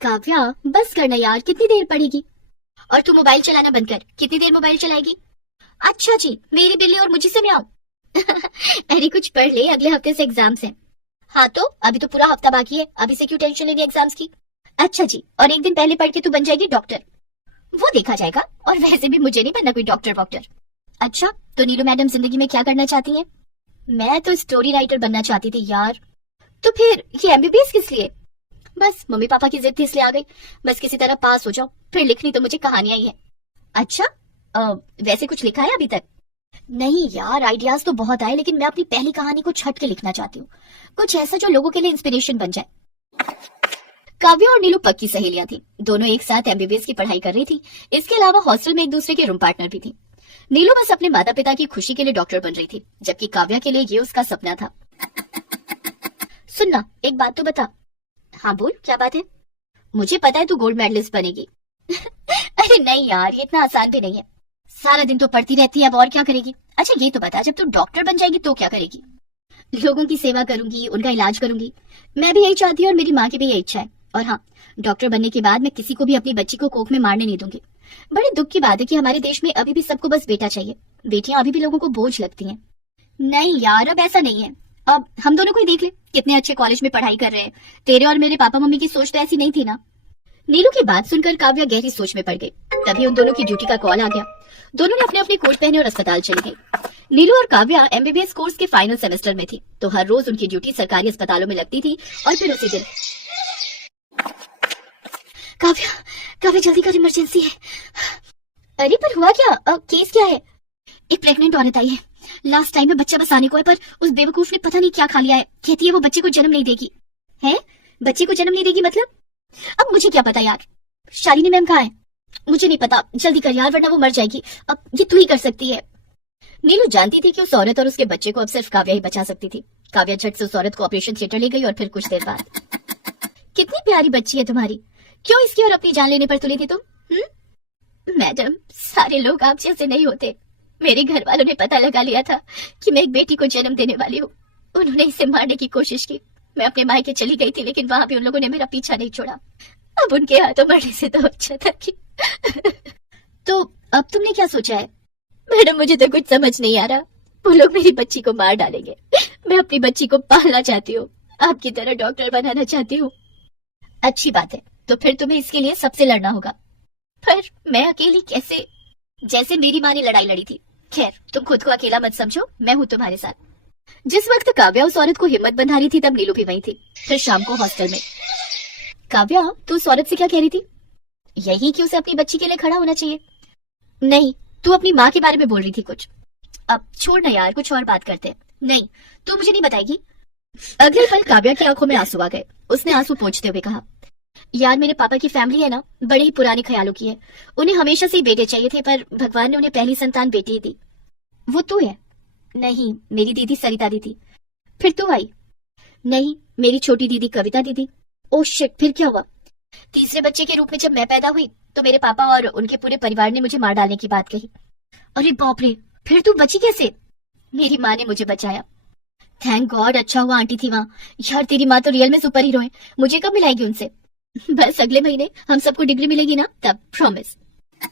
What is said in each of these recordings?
काव्या बस करना यार, कितनी देर पढ़ेगी? और तू मोबाइल चलाना बंद कर, कितनी देर मोबाइल चलाएगी? अच्छा जी, मेरी बिल्ली और मुझे से म्याऊं। अरे कुछ पढ़ ले, अगले हफ्ते से एग्जाम्स हैं। हाँ तो अभी तो पूरा हफ्ता बाकी है, अभी से क्यों टेंशन लेनी एग्जाम्स की? अच्छा जी, और एक दिन पहले पढ़ के तू बन जाएगी डॉक्टर। वो देखा जाएगा, और वैसे भी मुझे नहीं बनना कोई डॉक्टर वॉक्टर। अच्छा तो नीलू मैडम जिंदगी में क्या करना चाहती हैं? मैं तो स्टोरी राइटर बनना चाहती थी यार। तो फिर ये एमबीबीएस किस लिए? बस मम्मी पापा की जिद थी इसलिए आ गई। बस किसी तरह पास हो जाओ, फिर लिखनी तो मुझे कहानियां ही है। अच्छा वैसे कुछ लिखा है अभी तक? नहीं यार, आइडियाज तो बहुत आए, लेकिन मैं अपनी पहली कहानी को छट के लिखना चाहती हूँ, कुछ ऐसा जो लोगों के लिए इंस्पिरेशन बन जाए। काव्या और नीलू पक्की सहेलियां थी, दोनों एक साथ एमबीबीएस की पढ़ाई कर रही थी। इसके अलावा हॉस्टल में एक दूसरे के रूम पार्टनर भी थी। नीलू बस अपने माता पिता की खुशी के लिए डॉक्टर बन रही थी, जबकि काव्या के लिए ये उसका सपना था। सुनना, एक बात तो बता। हाँ बोल, क्या बात है? मुझे पता है तू गोल्ड मेडलिस्ट बनेगी। अरे नहीं यार, ये इतना आसान भी नहीं है। सारा दिन तो पढ़ती रहती है, अब और क्या करेगी? अच्छा ये तो बता, जब तू डॉक्टर बन जाएगी तो क्या करेगी? लोगों की सेवा करूंगी, उनका इलाज करूंगी। मैं भी यही चाहती हूँ और मेरी माँ की भी यही इच्छा है। और हाँ, डॉक्टर बनने के बाद मैं किसी को भी अपनी बच्ची को कोख में मारने नहीं दूंगी। बड़े दुख की बात है कि हमारे देश में अभी भी सबको बस बेटा चाहिए, बेटियां अभी भी लोगों को बोझ लगती हैं। नहीं यार, अब ऐसा नहीं है। अब हम दोनों को ही देख ले, कितने अच्छे कॉलेज में पढ़ाई कर रहे हैं। तेरे और मेरे पापा मम्मी की सोच तो ऐसी नहीं थी ना। नीलू की बात सुनकर काव्या गहरी सोच में पड़ गई। तभी उन दोनों की ड्यूटी का कॉल आ गया। दोनों ने अपने अपने कोट पहने और अस्पताल चली गई। नीलू और काव्या एमबीबीएस कोर्स के फाइनल सेमेस्टर में थी, तो हर रोज उनकी ड्यूटी सरकारी अस्पतालों में लगती थी। और फिर उसी दिन काव्या, काव्या जल्दी कर, इमरजेंसी है। अरे पर हुआ क्या? केस क्या है? एक प्रेग्नेंट औरत आई है, लास्ट टाइम में बच्चा बस आने को है, पर उस बेवकूफ ने पता नहीं क्या खा लिया है। कहती है वो बच्चे को जन्म नहीं देगी। है? बच्चे को जन्म नहीं देगी मतलब? अब मुझे क्या पता यार। शालिनी मैम कहाँ है? मुझे नहीं पता, जल्दी कर यार वरना वो मर जाएगी। अब ये तू ही कर सकती है। नीलू जानती थी कि उस औरत और उसके बच्चे को अब सिर्फ काव्या ही बचा सकती थी। काव्या झट से उस औरत को ऑपरेशन थिएटर ले गई और फिर कुछ देर बाद, कितनी प्यारी बच्ची है तुम्हारी, क्यों इसकी और अपनी जान लेने पर तुली थी तुम? मैडम, सारे लोग आप जैसे नहीं होते। मेरे घर वालों ने पता लगा लिया था कि मैं एक बेटी को जन्म देने वाली हूँ। उन्होंने इसे मारने की कोशिश की। मैं अपने मायके चली गई थी, लेकिन वहां भी उन लोगों ने मेरा पीछा नहीं छोड़ा। अब उनके हाथों मरने से तो अच्छा था कि तो अब तुमने क्या सोचा है? मैडम मुझे तो कुछ समझ नहीं आ रहा। वो लोग मेरी बच्ची को मार डालेंगे। मैं अपनी बच्ची को पालना चाहती हूँ, आपकी तरह डॉक्टर बनाना चाहती हूँ। अच्छी बात है, तो फिर तुम्हें इसके लिए सबसे लड़ना होगा। पर मैं अकेली कैसे? जैसे मेरी माँ ने लड़ाई लड़ी थी। खैर तुम खुद को अकेला मत समझो, मैं हूँ तुम्हारे साथ। जिस वक्त काव्या उस औरत को हिम्मत बंधा रही थी, तब नीलू भी वहीं थी। फिर शाम को हॉस्टल में। काव्या, तू उस औरत से क्या कह रही थी? यही कि उसे अपनी बच्ची के लिए खड़ा होना चाहिए। नहीं, तू अपनी माँ के बारे में बोल रही थी कुछ। अब छोड़ ना यार, कुछ और बात करते हैं। नहीं, तू मुझे नहीं बताएगी। अगले पल काव्या की आंखों में आंसू आ गए। उसने आंसू पोंछते हुए कहा, यार मेरे पापा की फैमिली है ना, बड़े ही पुराने ख्यालों की है। उन्हें हमेशा से ही बेटे चाहिए थे, पर भगवान ने उन्हें पहली संतान बेटी ही दी। वो तू है? नहीं, मेरी दीदी सरिता दीदी। फिर तू आई? नहीं, मेरी छोटी दीदी कविता दीदी। ओह शिट, फिर क्या हुआ? तीसरे बच्चे के रूप में जब मैं पैदा हुई तो मेरे पापा और उनके पूरे परिवार ने मुझे मार डालने की बात कही। अरे बाप रे, फिर तू बची कैसे? मेरी माँ ने मुझे बचाया। थैंक गॉड, अच्छा हुआ आंटी थी वहाँ। यार तेरी माँ तो रियल में सुपर हीरो है। मुझे कब मिलाएगी उनसे? बस अगले महीने हम सबको डिग्री मिलेगी ना, तब, प्रॉमिस।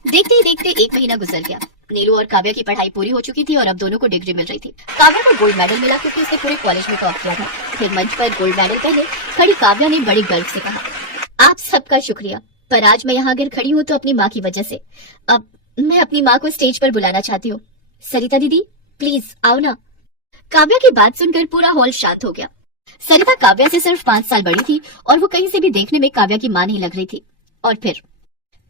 देखते ही देखते एक महीना गुजर गया। नीलू और काव्या की पढ़ाई पूरी हो चुकी थी और अब दोनों को डिग्री मिल रही थी। काव्या को गोल्ड मेडल मिला क्योंकि उसने पूरे कॉलेज में टॉप किया था। फिर मंच पर गोल्ड मेडल पहले खड़ी काव्या ने बड़े गर्व से कहा, आप सबका शुक्रिया, पर आज मैं यहाँ अगर खड़ी हूँ तो अपनी माँ की वजह से। अब मैं अपनी माँ को स्टेज पर बुलाना चाहती हूँ। सरिता दीदी प्लीज आओ ना। काव्या की बात सुनकर पूरा हॉल शांत हो गया। सरिता काव्या से सिर्फ 5 साल बड़ी थी और वो कहीं से भी देखने में काव्या की माँ नहीं लग रही थी। और फिर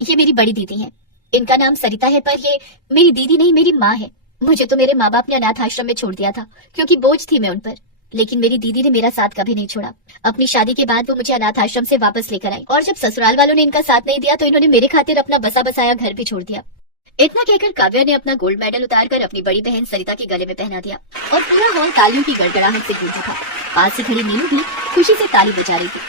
ये मेरी बड़ी दीदी हैं। इनका नाम सरिता है, पर ये मेरी दीदी नहीं, मेरी माँ है। मुझे तो मेरे माँ बाप ने अनाथ आश्रम में छोड़ दिया था क्योंकि बोझ थी मैं उन पर, लेकिन मेरी दीदी ने मेरा साथ कभी नहीं छोड़ा। अपनी शादी के बाद वो मुझे अनाथ आश्रम से वापस लेकर आई और जब ससुराल वालों ने इनका साथ नहीं दिया तो इन्होंने मेरे खातिर अपना बसा बसाया घर भी छोड़ दिया। इतना कहकर काव्या ने अपना गोल्ड मेडल उतारकर अपनी बड़ी बहन सरिता के गले में पहना दिया और पूरा हॉल तालियों की गड़गड़ाहट से गूंजा था। पास से खड़ी नीलू भी खुशी से ताली बजा रही थी।